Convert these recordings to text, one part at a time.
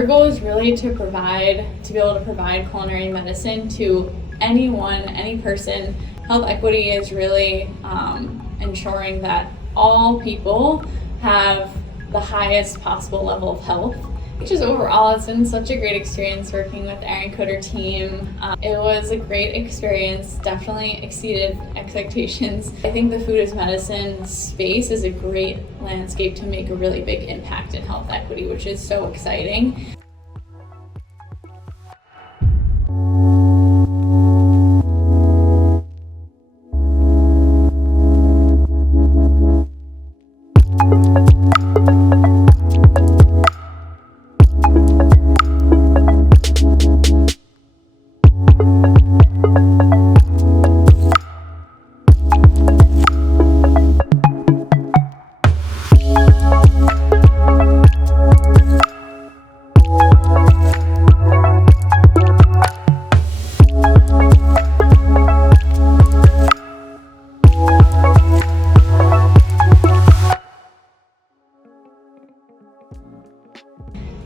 Our goal is really to be able to provide culinary medicine to anyone, any person. Health equity is really ensuring that all people have the highest possible level of health. Just overall, it's been such a great experience working with the Arionkoder team. It was a great experience, definitely exceeded expectations. I think the food as medicine space is a great landscape to make a really big impact in health equity, which is so exciting.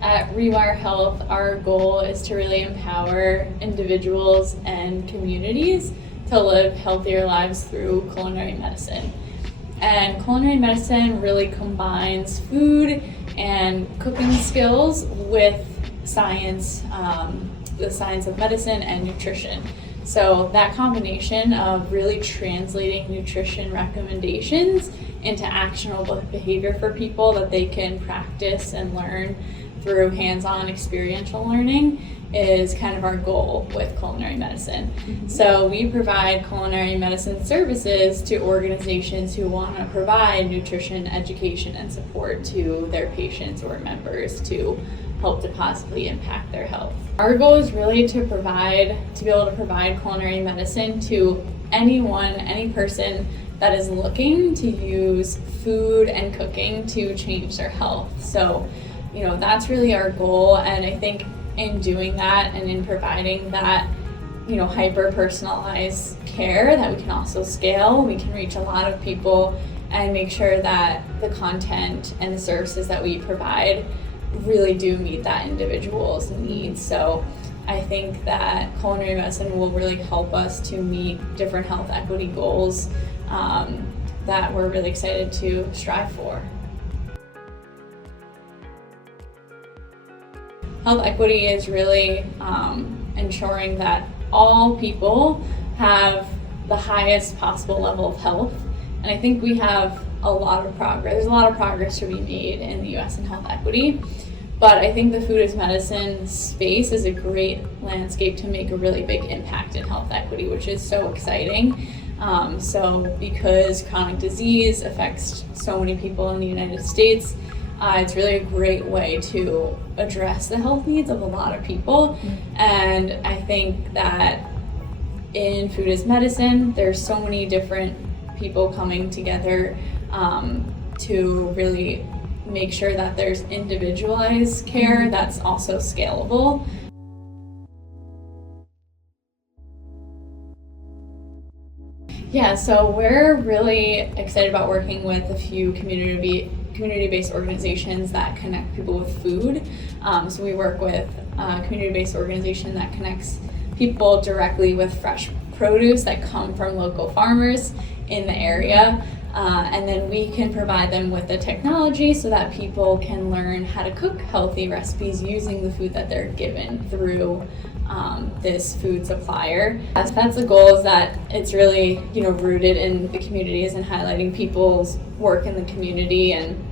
At Rewire Health, our goal is to really empower individuals and communities to live healthier lives through culinary medicine. And culinary medicine really combines food and cooking skills with science, the science of medicine and nutrition. So that combination of really translating nutrition recommendations into actionable behavior for people that they can practice and learn through hands-on experiential learning is kind of our goal with culinary medicine. So we provide culinary medicine services to organizations who want to provide nutrition education and support to their patients or members to help to positively impact their health. Our goal is really to be able to provide culinary medicine to anyone, any person that is looking to use food and cooking to change their health. So, that's really our goal, and I think in doing that and in providing that, hyper-personalized care that we can also scale, we can reach a lot of people and make sure that the content and the services that we provide really do meet that individual's needs. So I think that culinary medicine will really help us to meet different health equity goals that we're really excited to strive for. Health equity is really ensuring that all people have the highest possible level of health. And I think we have a lot of progress. There's a lot of progress to be made in the U.S. in health equity. But I think the food as medicine space is a great landscape to make a really big impact in health equity, which is so exciting. So because chronic disease affects so many people in the United States, it's really a great way to address the health needs of a lot of people. And I think that in food as medicine, there's so many different people coming together to really make sure that there's individualized care that's also scalable. Yeah, so we're really excited about working with a few community-based organizations that connect people with food. So we work with a community-based organization that connects people directly with fresh produce that come from local farmers in the area. And then we can provide them with the technology so that people can learn how to cook healthy recipes using the food that they're given through this food supplier. That's the goal, is that it's really rooted in the communities and highlighting people's work in the community. And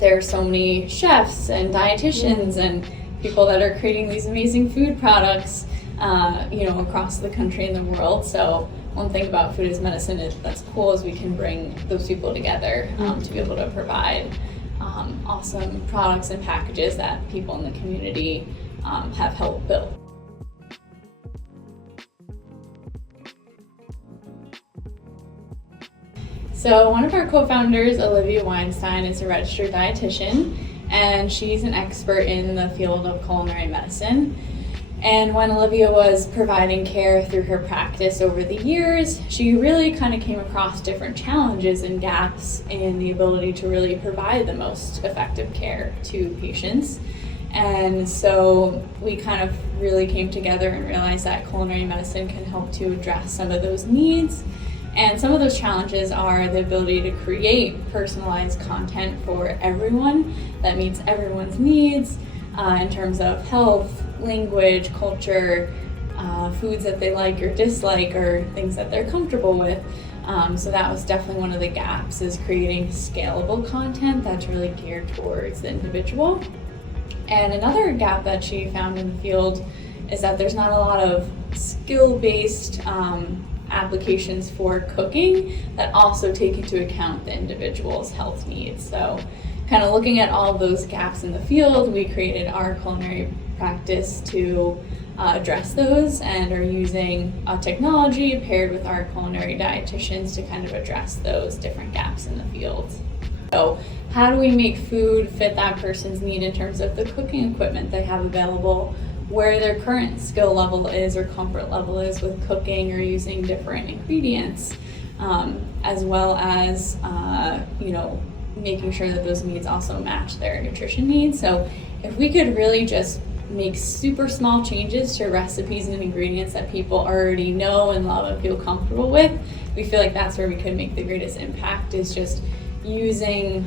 there are so many chefs and dietitians and people that are creating these amazing food products across the country and the world. So one thing about food as medicine that's cool is we can bring those people together to be able to provide awesome products and packages that people in the community have helped build. So one of our co-founders, Olivia Weinstein, is a registered dietitian, and she's an expert in the field of culinary medicine. And when Olivia was providing care through her practice over the years, she really kind of came across different challenges and gaps in the ability to really provide the most effective care to patients. And so we kind of really came together and realized that culinary medicine can help to address some of those needs. And some of those challenges are the ability to create personalized content for everyone that meets everyone's needs in terms of health, language, culture, foods that they like or dislike, or things that they're comfortable with. So that was definitely one of the gaps, is creating scalable content that's really geared towards the individual. And another gap that she found in the field is that there's not a lot of skill-based applications for cooking that also take into account the individual's health needs. So kind of looking at all of those gaps in the field, we created our culinary practice to address those, and are using technology paired with our culinary dietitians to kind of address those different gaps in the field. So how do we make food fit that person's need in terms of the cooking equipment they have available, where their current skill level is or comfort level is with cooking or using different ingredients, as well as making sure that those needs also match their nutrition needs. So if we could really just make super small changes to recipes and ingredients that people already know and love and feel comfortable with, we feel like that's where we could make the greatest impact, is just using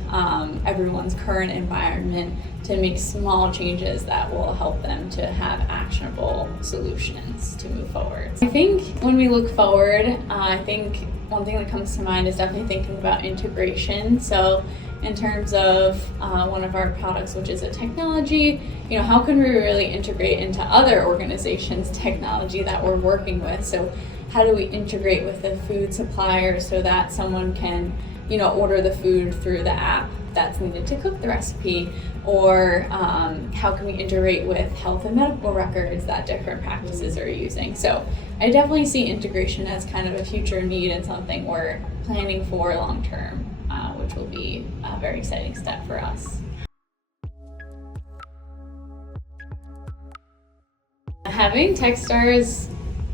everyone's current environment to make small changes that will help them to have actionable solutions to move forward. I think when we look forward, I think one thing that comes to mind is definitely thinking about integration. So in terms of one of our products, which is a technology, how can we really integrate into other organizations' technology that we're working with? So how do we integrate with the food supplier so that someone can order the food through the app that's needed to cook the recipe? Or how can we integrate with health and medical records that different practices are using? So I definitely see integration as kind of a future need and something we're planning for long term, which will be a very exciting step for us. Having Techstars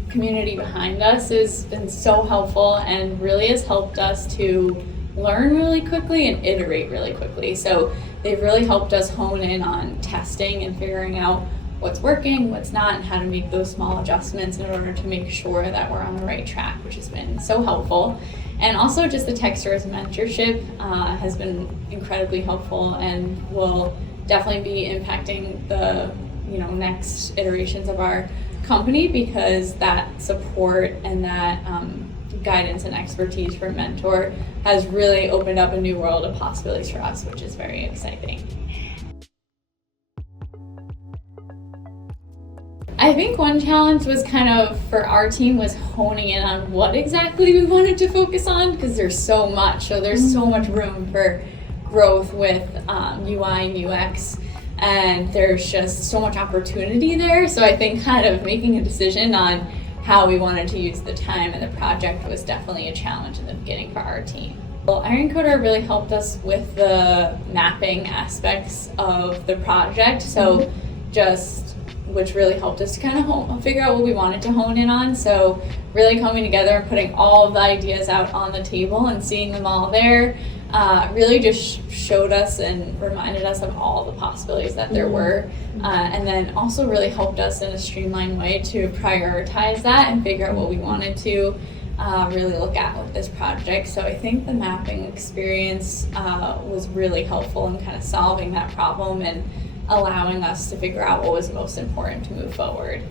community behind us has been so helpful and really has helped us to learn really quickly and iterate really quickly. So they've really helped us hone in on testing and figuring out what's working, what's not, and how to make those small adjustments in order to make sure that we're on the right track, which has been so helpful. And also just the Techstars mentorship has been incredibly helpful and will definitely be impacting the next iterations of our company, because that support and that guidance and expertise from mentor has really opened up a new world of possibilities for us, which is very exciting. I think one challenge was kind of for our team was honing in on what exactly we wanted to focus on, because there's so much. So there's so much room for growth with UI and UX, and there's just so much opportunity there. So I think kind of making a decision on how we wanted to use the time and the project was definitely a challenge in the beginning for our team. Well, Arionkoder really helped us with the mapping aspects of the project, which really helped us to kind of figure out what we wanted to hone in on. So really coming together and putting all of the ideas out on the table and seeing them all there really just showed us and reminded us of all the possibilities that there were, and then also really helped us in a streamlined way to prioritize that and figure out what we wanted to really look at with this project. So I think the mapping experience was really helpful in kind of solving that problem and allowing us to figure out what was most important to move forward.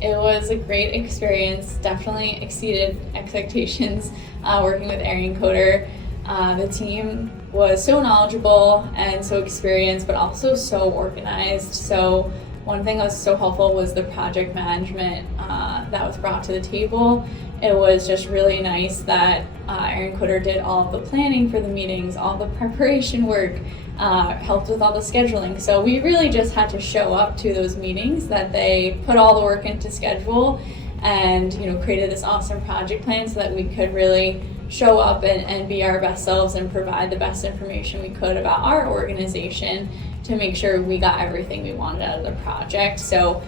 It was a great experience, definitely exceeded expectations working with Arionkoder. The team was so knowledgeable and so experienced, but also so organized. So one thing that was so helpful was the project management that was brought to the table. It was just really nice that Arionkoder did all of the planning for the meetings, all the preparation work, helped with all the scheduling. So we really just had to show up to those meetings, that they put all the work into schedule and created this awesome project plan so that we could really show up and be our best selves and provide the best information we could about our organization to make sure we got everything we wanted out of the project. So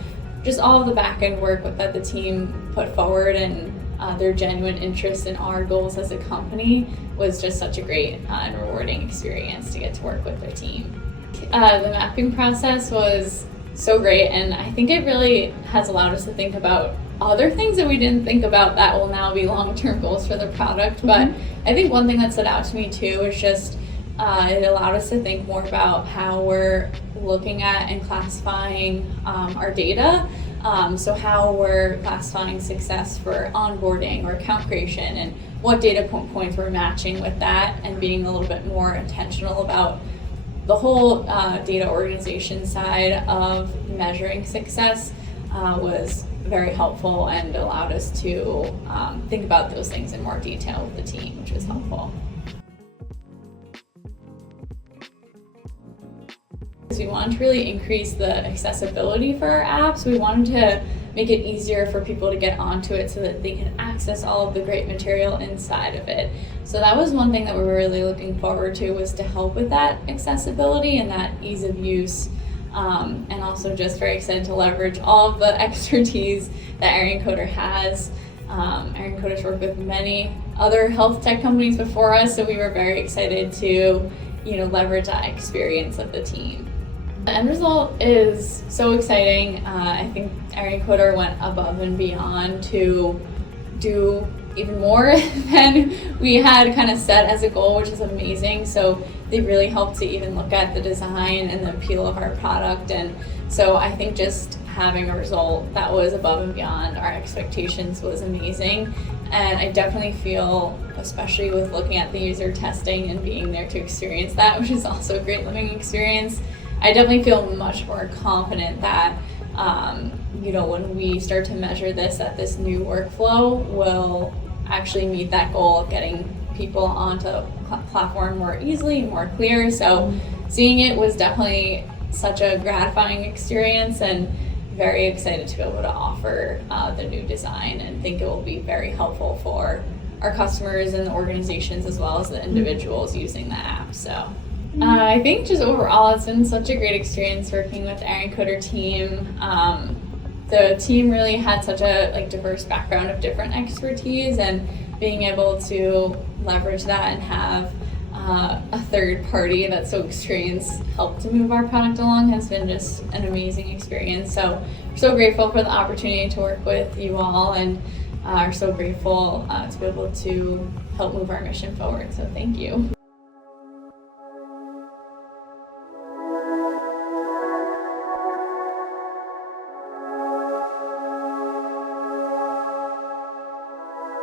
just all of the back end work that the team put forward, and their genuine interest in our goals as a company was just such a great and rewarding experience to get to work with their team. The mapping process was so great, and I think it really has allowed us to think about other things that we didn't think about that will now be long-term goals for the product. But I think one thing that stood out to me too is just it allowed us to think more about how we're looking at and classifying our data. So how we're classifying success for onboarding or account creation, and what data points we're matching with that, and being a little bit more intentional about the whole data organization side of measuring success was very helpful and allowed us to think about those things in more detail with the team, which was helpful. We wanted to really increase the accessibility for our apps. We wanted to make it easier for people to get onto it so that they can access all of the great material inside of it. So that was one thing that we were really looking forward to, was to help with that accessibility and that ease of use. And also just very excited to leverage all of the expertise that Arionkoder has. Arionkoder's worked with many other health tech companies before us, so we were very excited to leverage that experience of the team. The end result is so exciting. I think Arionkoder went above and beyond to do even more than we had kind of set as a goal, which is amazing. So they really helped to even look at the design and the appeal of our product. And so I think just having a result that was above and beyond our expectations was amazing. And I definitely feel, especially with looking at the user testing and being there to experience that, which is also a great living experience, I definitely feel much more confident that when we start to measure this, that this new workflow will actually meet that goal of getting people onto the platform more easily and more clear. So seeing it was definitely such a gratifying experience, and very excited to be able to offer the new design, and think it will be very helpful for our customers and the organizations as well as the individuals using the app. So I think just overall it's been such a great experience working with the Arionkoder team. The team really had such a diverse background of different expertise, and being able to leverage that and have a third party that's so experienced help to move our product along has been just an amazing experience. So we're so grateful for the opportunity to work with you all, and are so grateful to be able to help move our mission forward. So thank you.